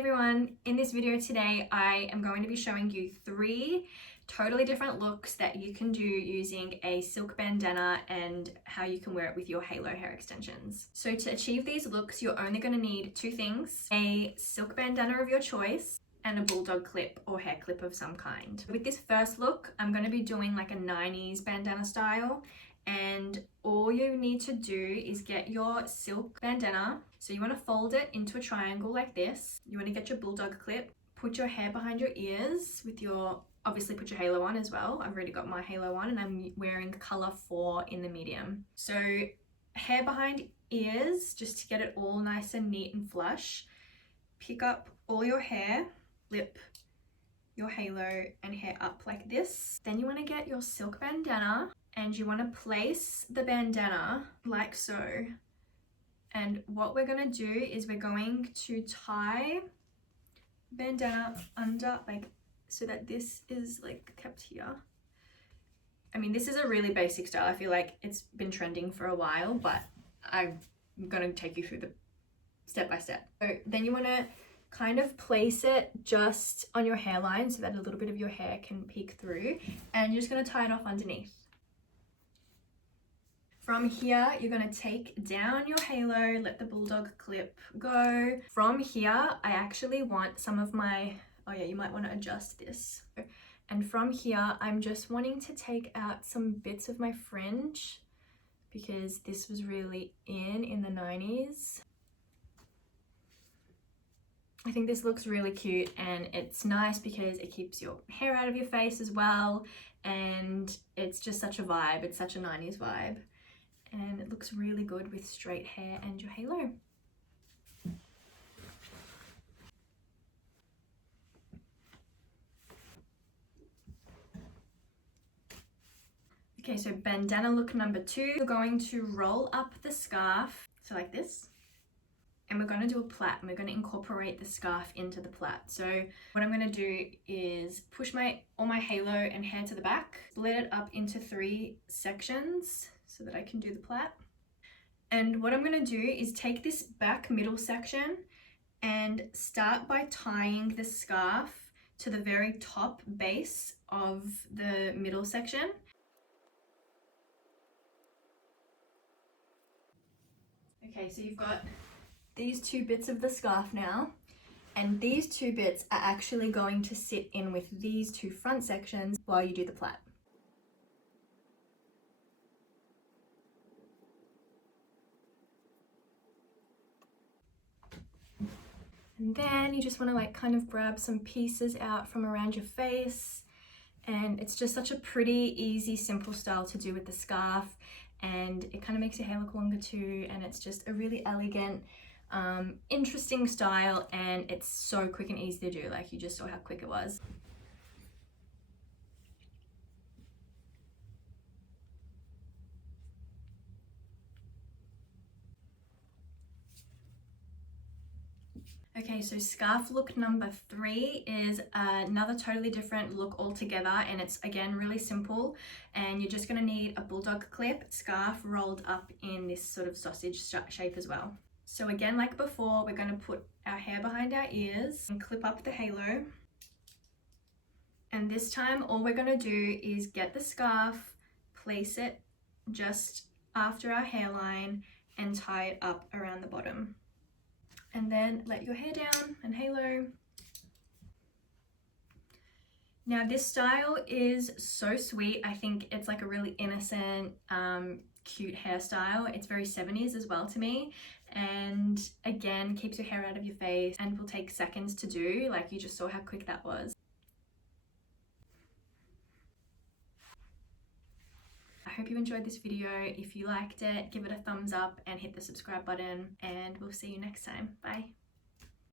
everyone, in this video today I am going to be showing you 3 totally different looks that you can do using a silk bandana and how you can wear it with your halo hair extensions. So to achieve these looks, you're only going to need 2 things: a silk bandana of your choice and a bulldog clip or hair clip of some kind. With this first look, I'm going to be doing like a 90s bandana style, and all you need to do is get your silk bandana. So you want to fold it into a triangle like this. You want to get your bulldog clip, put your hair behind your ears with your, obviously put your halo on as well. I've already got my halo on and I'm wearing color 4 in the medium. So hair behind ears, just to get it all nice and neat and flush. Pick up all your hair, flip your halo and hair up like this. Then you want to get your silk bandana and you want to place the bandana like so. And what we're going to do is we're going to tie bandana under, like, so that this is like kept here. I mean, this is a really basic style. I feel like it's been trending for a while, but I'm going to take you through the step by step. So then you want to kind of place it just on your hairline so that a little bit of your hair can peek through, and you're just going to tie it off underneath. From here, you're going to take down your halo, let the bulldog clip go. From here, I actually want some of my, oh yeah, you might want to adjust this. And from here, I'm just wanting to take out some bits of my fringe because this was really in the 90s. I think this looks really cute and it's nice because it keeps your hair out of your face as well. And it's just such a vibe. It's such a 90s vibe. And it looks really good with straight hair and your halo. Okay, so bandana look number 2. We're going to roll up the scarf, so like this. And we're going to do a plait, and we're going to incorporate the scarf into the plait. So what I'm going to do is push all my halo and hair to the back, split it up into 3 sections so that I can do the plait. And what I'm going to do is take this back middle section and start by tying the scarf to the very top base of the middle section. Okay, so you've got these 2 bits of the scarf now, and these 2 bits are actually going to sit in with these 2 front sections while you do the plait. And then you just want to like kind of grab some pieces out from around your face, and it's just such a pretty, easy, simple style to do with the scarf, and it kind of makes your hair look longer too, and it's just a really elegant, interesting style, and it's so quick and easy to do. Like, you just saw how quick it was. Okay, so scarf look number 3 is another totally different look altogether, and it's again really simple, and you're just going to need a bulldog clip, scarf rolled up in this sort of sausage shape as well. So again, like before, we're going to put our hair behind our ears and clip up the halo. And this time all we're going to do is get the scarf, place it just after our hairline and tie it up around the bottom. And then let your hair down and halo. Now this style is so sweet. I think it's like a really innocent, cute hairstyle. It's very 70s as well to me. And again, keeps your hair out of your face and will take seconds to do. Like, you just saw how quick that was. I hope you enjoyed this video. If you liked it, give it a thumbs up and hit the subscribe button, and we'll see you next time. Bye.